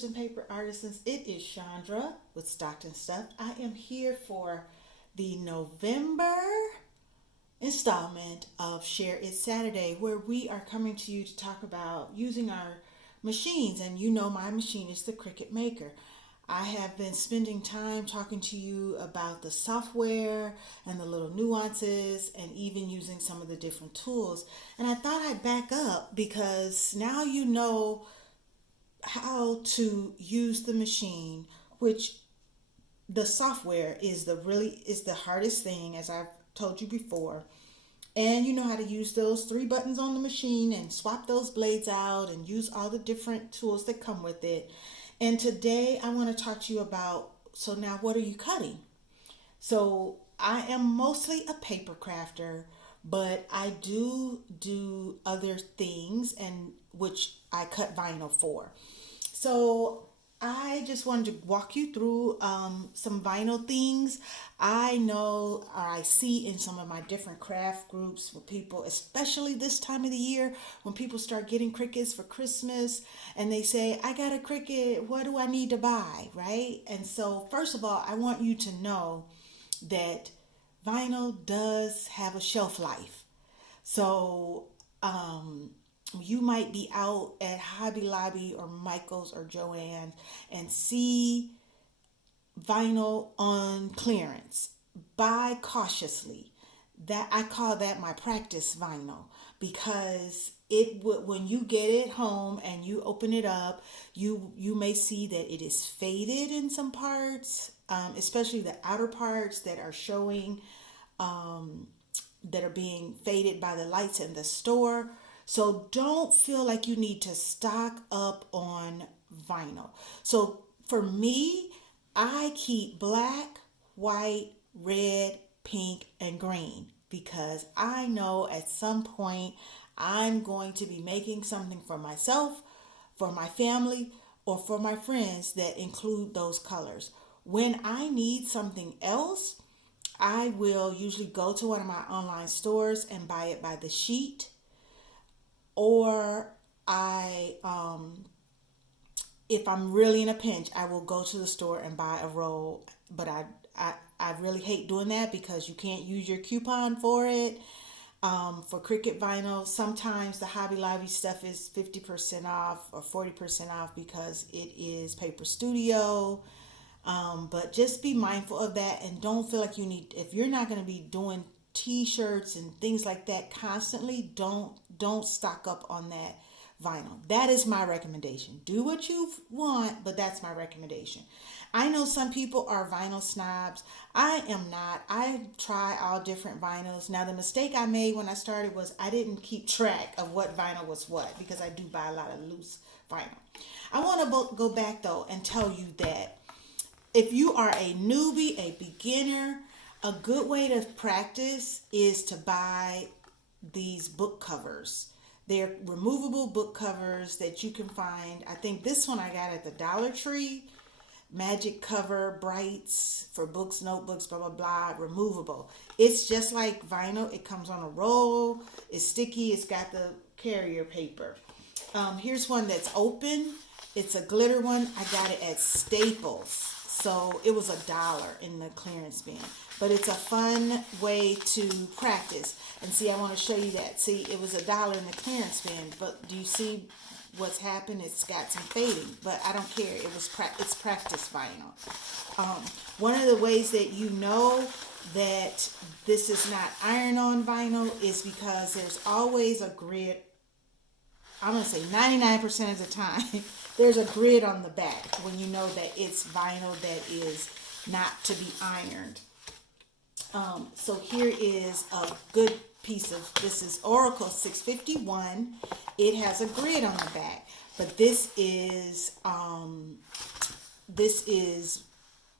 makers and paper artisans. It is Chandra with Stockton Stuff. I am here for the November installment of Share It Saturday, where we are coming to you to talk about using our machines. And you know, my machine is the Cricut Maker. I have been spending time talking to you about the software and the little nuances and even using some of the different tools. And I thought I'd back up because now you know how to use the machine, which the software is the hardest thing, as I've told you before. And you know how to use those three buttons on the machine and swap those blades out and use all the different tools that come with it. And today I want to talk to you about, so now what are you cutting? So I am mostly a paper crafter, but I do other things, and which I cut vinyl for. So I just wanted to walk you through some vinyl things. I know, or I see in some of my different craft groups with people, especially this time of the year when people start getting Cricuts for Christmas and they say, I got a Cricut, what do I need to buy, right? And so first of all, I want you to know that vinyl does have a shelf life. So you might be out at Hobby Lobby or Michael's or Joann's and see vinyl on clearance. Buy cautiously. That I call that my practice vinyl, because it would, when you get it home and you open it up, you may see that it is faded in some parts, especially the outer parts that are showing, that are being faded by the lights in the store. So don't feel like you need to stock up on vinyl. So for me, I keep black, white, red, pink, and green, because I know at some point I'm going to be making something for myself, for my family, or for my friends that include those colors. When I need something else, I will usually go to one of my online stores and buy it by the sheet, or if I'm really in a pinch, I will go to the store and buy a roll. But I really hate doing that because you can't use your coupon for it. For Cricut vinyl, sometimes the Hobby Lobby stuff is 50% off or 40% off because it is Paper Studio. But just be mindful of that, and don't feel like you need, if you're not going to be doing t-shirts and things like that constantly, don't stock up on that vinyl. That is my recommendation. Do what you want, but that's my recommendation. I know some people are vinyl snobs. I am not. I try all different vinyls. Now, the mistake I made when I started was I didn't keep track of what vinyl was what, because I do buy a lot of loose vinyl. I want to go back though and tell you that if you are a newbie, a beginner, a good way to practice is to buy these book covers. They're removable book covers that you can find. I think this one I got at the Dollar Tree. Magic cover, brights for books, notebooks, blah, blah, blah, removable. It's just like vinyl. It comes on a roll. It's sticky. It's got the carrier paper. Here's one that's open. It's a glitter one. I got it at Staples. So it was $1 in the clearance bin. But it's a fun way to practice. And see, I want to show you that. See, it was $1 in the clearance bin. But do you see what's happened? It's got some fading. But I don't care. It's practice vinyl. One of the ways that you know that this is not iron-on vinyl is because there's always a grid. I'm going to say 99% of the time, there's a grid on the back when you know that it's vinyl that is not to be ironed. So here is a good piece of, this is Oracle 651. It has a grid on the back, but this is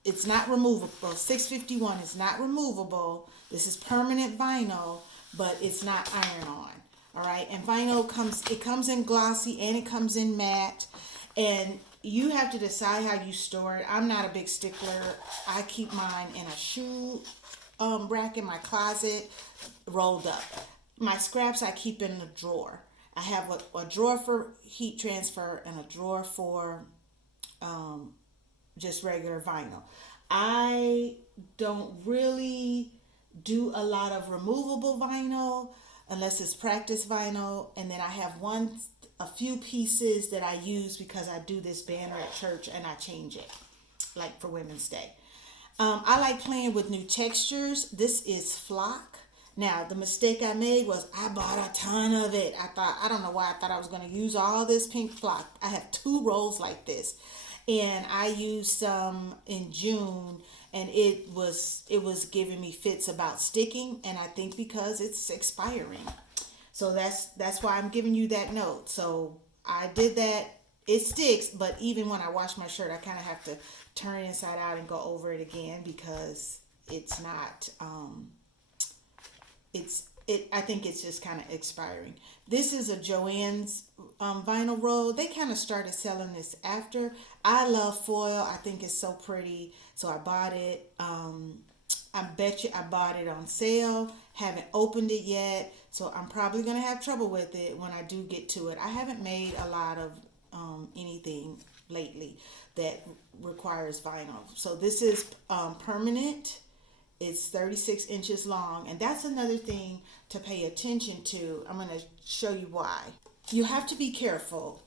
it's not removable. 651 is not removable. This is permanent vinyl, but it's not iron-on. All right, and vinyl comes in glossy and it comes in matte, and you have to decide how you store it. I'm not a big stickler. I keep mine in a shoe rack in my closet, rolled up. My scraps I keep in a drawer. I have a drawer for heat transfer and a drawer for just regular vinyl. I don't really do a lot of removable vinyl unless it's practice vinyl, and then I have a few pieces that I use because I do this banner at church and I change it, like for Women's Day. I like playing with new textures. This is flock. Now, the mistake I made was I bought a ton of it. I don't know why I thought I was going to use all this pink flock. I have 2 rolls like this. And I used some in June, and it was giving me fits about sticking, and I think because it's expiring. So that's why I'm giving you that note. So I did that. It sticks, but even when I wash my shirt, I kind of have to turn it inside out and go over it again because it's not I think it's just kind of expiring. This is a Joann's vinyl roll. They kind of started selling this after. I love foil. I think it's so pretty. So I bought it. I bet you I bought it on sale. Haven't opened it yet. So I'm probably going to have trouble with it when I do get to it. I haven't made a lot of anything lately that requires vinyl. So this is permanent. It's 36 inches long, and that's another thing to pay attention to. I'm going to show you why. You have to be careful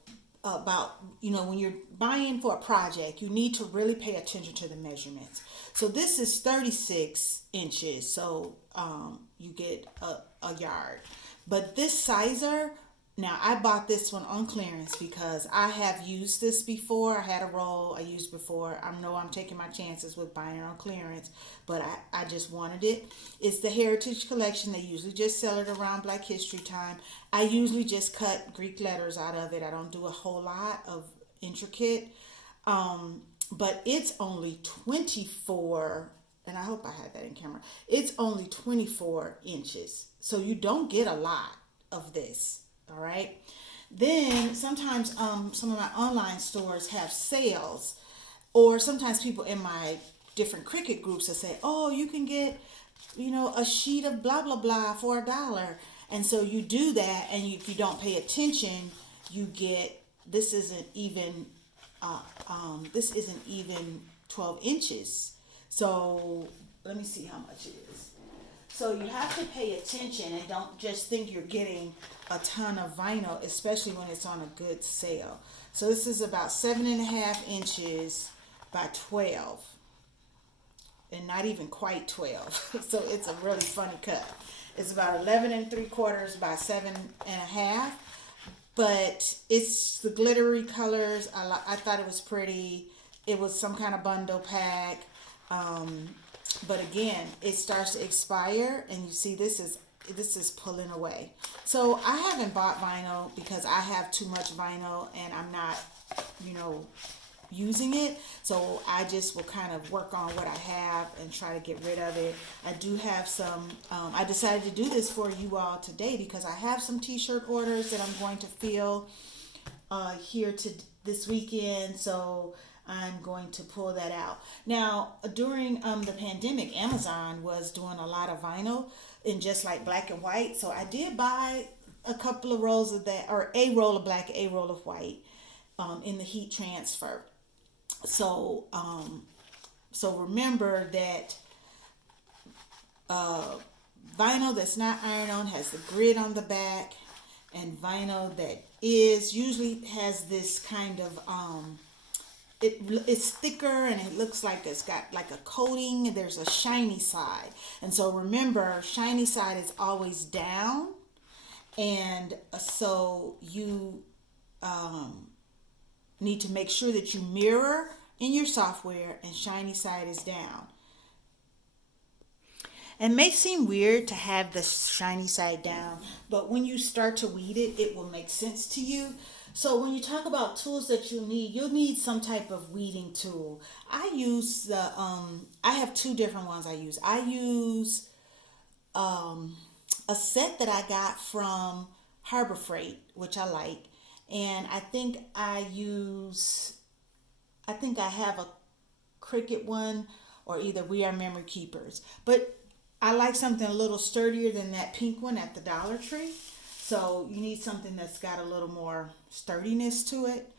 about, when you're buying for a project, you need to really pay attention to the measurements. So this is 36 inches, so you get a yard. But this sizer, now I bought this one on clearance because I have used this before. I had a roll I used before. I know I'm taking my chances with buying it on clearance, but I just wanted it. It's the Heritage Collection. They usually just sell it around Black History Time. I usually just cut Greek letters out of it. I don't do a whole lot of intricate, but it's only 24, and I hope I had that in camera. It's only 24 inches, so you don't get a lot of this. All right. Then sometimes some of my online stores have sales, or sometimes people in my different Cricut groups will say, oh, you can get, a sheet of blah, blah, blah for $1. And so you do that, and if you don't pay attention, you get, this isn't even 12 inches. So let me see how much it is. So you have to pay attention and don't just think you're getting a ton of vinyl, especially when it's on a good sale. So this is about 7.5 inches by 12, and not even quite 12. So it's a really funny cut. It's about 11 3/4 by 7.5, but it's the glittery colors. I thought it was pretty. It was some kind of bundle pack. But again, it starts to expire, and you see this is pulling away. So I haven't bought vinyl because I have too much vinyl and I'm not, using it. So I just will kind of work on what I have and try to get rid of it. I do have some, I decided to do this for you all today because I have some t-shirt orders that I'm going to fill here this weekend. So I'm going to pull that out. Now, during the pandemic, Amazon was doing a lot of vinyl in just like black and white. So I did buy a couple of rolls of that, or a roll of black, a roll of white, in the heat transfer. So, so remember that vinyl that's not iron-on has the grid on the back, and vinyl that is usually has this kind of it's thicker, and it looks like it's got like a coating, and there's a shiny side. And so remember, shiny side is always down, and so you need to make sure that you mirror in your software and shiny side is down. It may seem weird to have the shiny side down, but when you start to weed it, it will make sense to you. So when you talk about tools that you'll need some type of weeding tool. I use I have 2 different ones I use. I use a set that I got from Harbor Freight, which I like. And I think I have a Cricut one, or either We Are Memory Keepers. But I like something a little sturdier than that pink one at the Dollar Tree. So you need something that's got a little more sturdiness to it.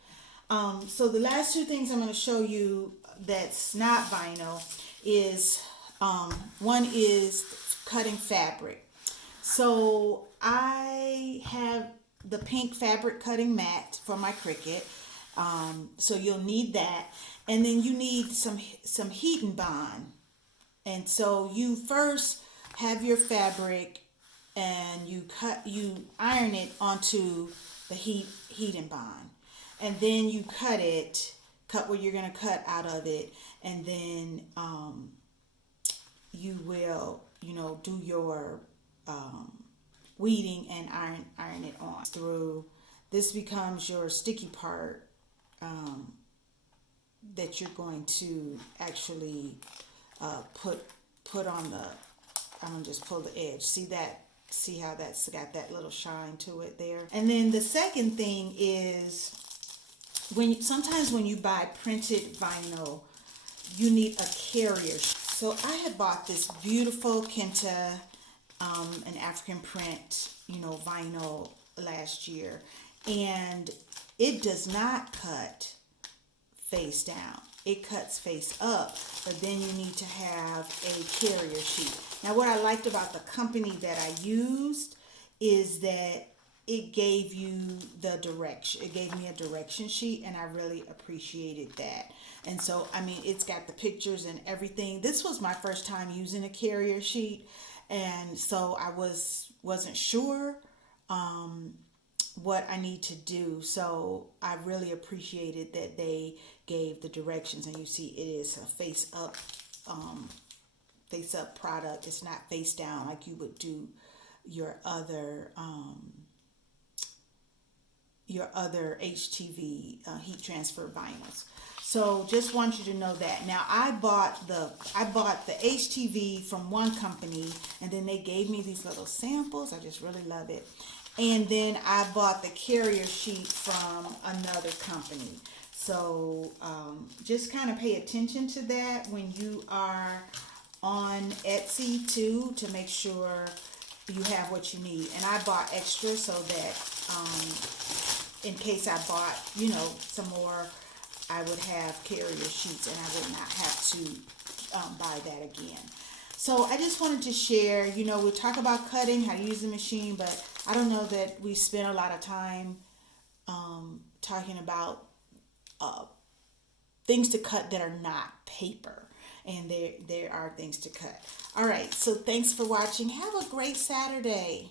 So the last two things I'm going to show you that's not vinyl is one is cutting fabric. So I have the pink fabric cutting mat for my Cricut. So you'll need that, and then you need some heat and bond. And so you first have your fabric and you iron it onto the heat and bond. And then you cut what you're going to cut out of it, and then you will, do your weeding and iron it on through. This becomes your sticky part that you're going to actually put on the. I'm gonna just pull the edge. See how that's got that little shine to it there. And then the second thing is sometimes when you buy printed vinyl, you need a carrier. So I had bought this beautiful Kenta, an African print, vinyl last year, and it does not cut face down. It cuts face up, but then you need to have a carrier sheet. Now, what I liked about the company that I used is that it gave you the direction. It gave me a direction sheet, and I really appreciated that. And so, it's got the pictures and everything. This was my first time using a carrier sheet, and so I wasn't sure what I need to do. So I really appreciated that they gave the directions, and you see it is a face up product. It's not face down like you would do your other HTV heat transfer vinyls. So just want you to know that. Now I bought the HTV from one company, and then they gave me these little samples. I just really love it. And then I bought the carrier sheet from another company. So just kind of pay attention to that when you are on Etsy too, to make sure you have what you need. And I bought extra so that in case I bought, some more, I would have carrier sheets and I would not have to buy that again. So I just wanted to share, we talk about cutting, how to use the machine, but I don't know that we spend a lot of time talking about things to cut that are not paper. And there are things to cut. All right, so thanks for watching. Have a great Saturday.